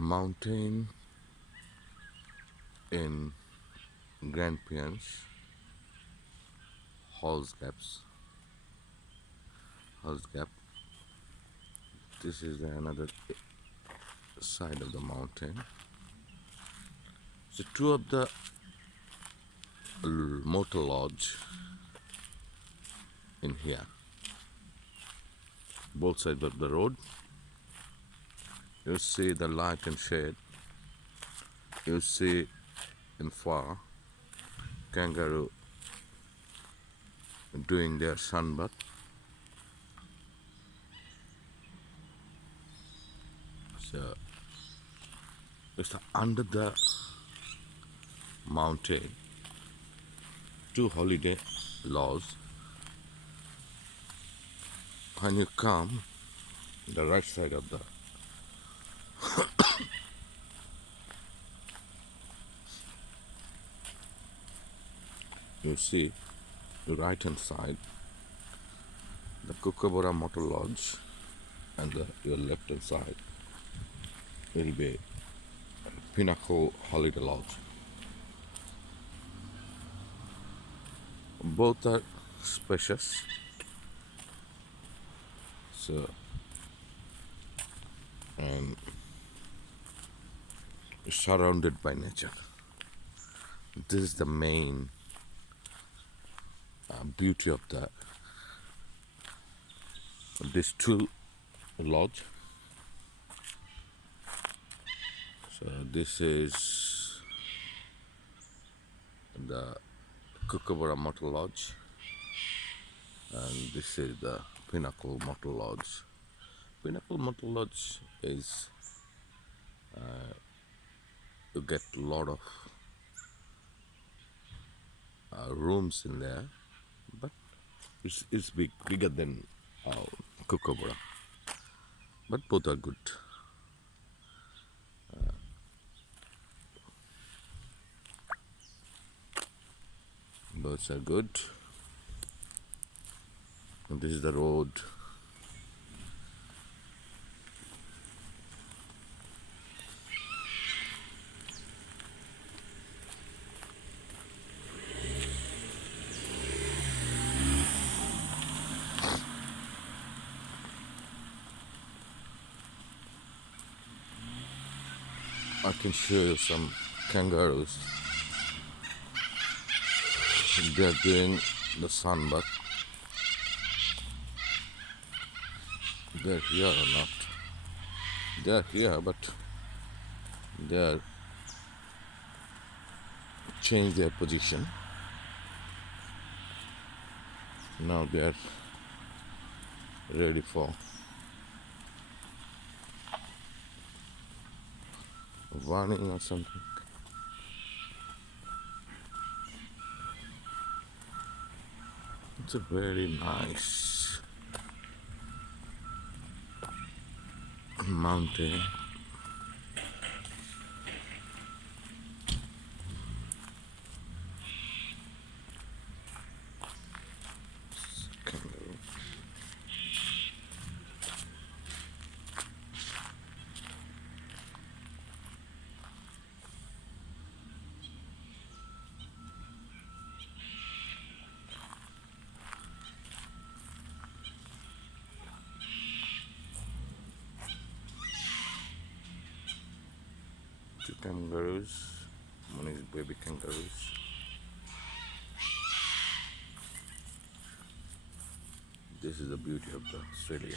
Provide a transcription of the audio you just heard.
mountain in Grampians, Halls Gap. This is another side of the mountain. So two of the motor lodge in here, both sides of the road. You see the light and shade. You see in far kangaroo doing their sunbath. So it's under the mountain, two holiday lodge. When you come the right side of the you see the right hand side the Kookaburra Motor Lodge, and your left hand side will be Pinnacle Holiday Lodge. Both are spacious, so and surrounded by nature. This is the main beauty of these two lodge. So this is the Kookaburra Motor Lodge, and this is the Pinnacle Motor Lodge. Pinnacle Motor Lodge is you get a lot of rooms in there, but it's bigger than Kookaburra, but both are good. Both are good. And this is the road. I can show you some kangaroos. They're doing the sunbath. They're here or not? They're here, but they're changed their position. Now they're ready for warning or something. It's a very nice mountain. Kangaroo. Two kangaroos. One is baby kangaroos. This is the beauty of the Australia.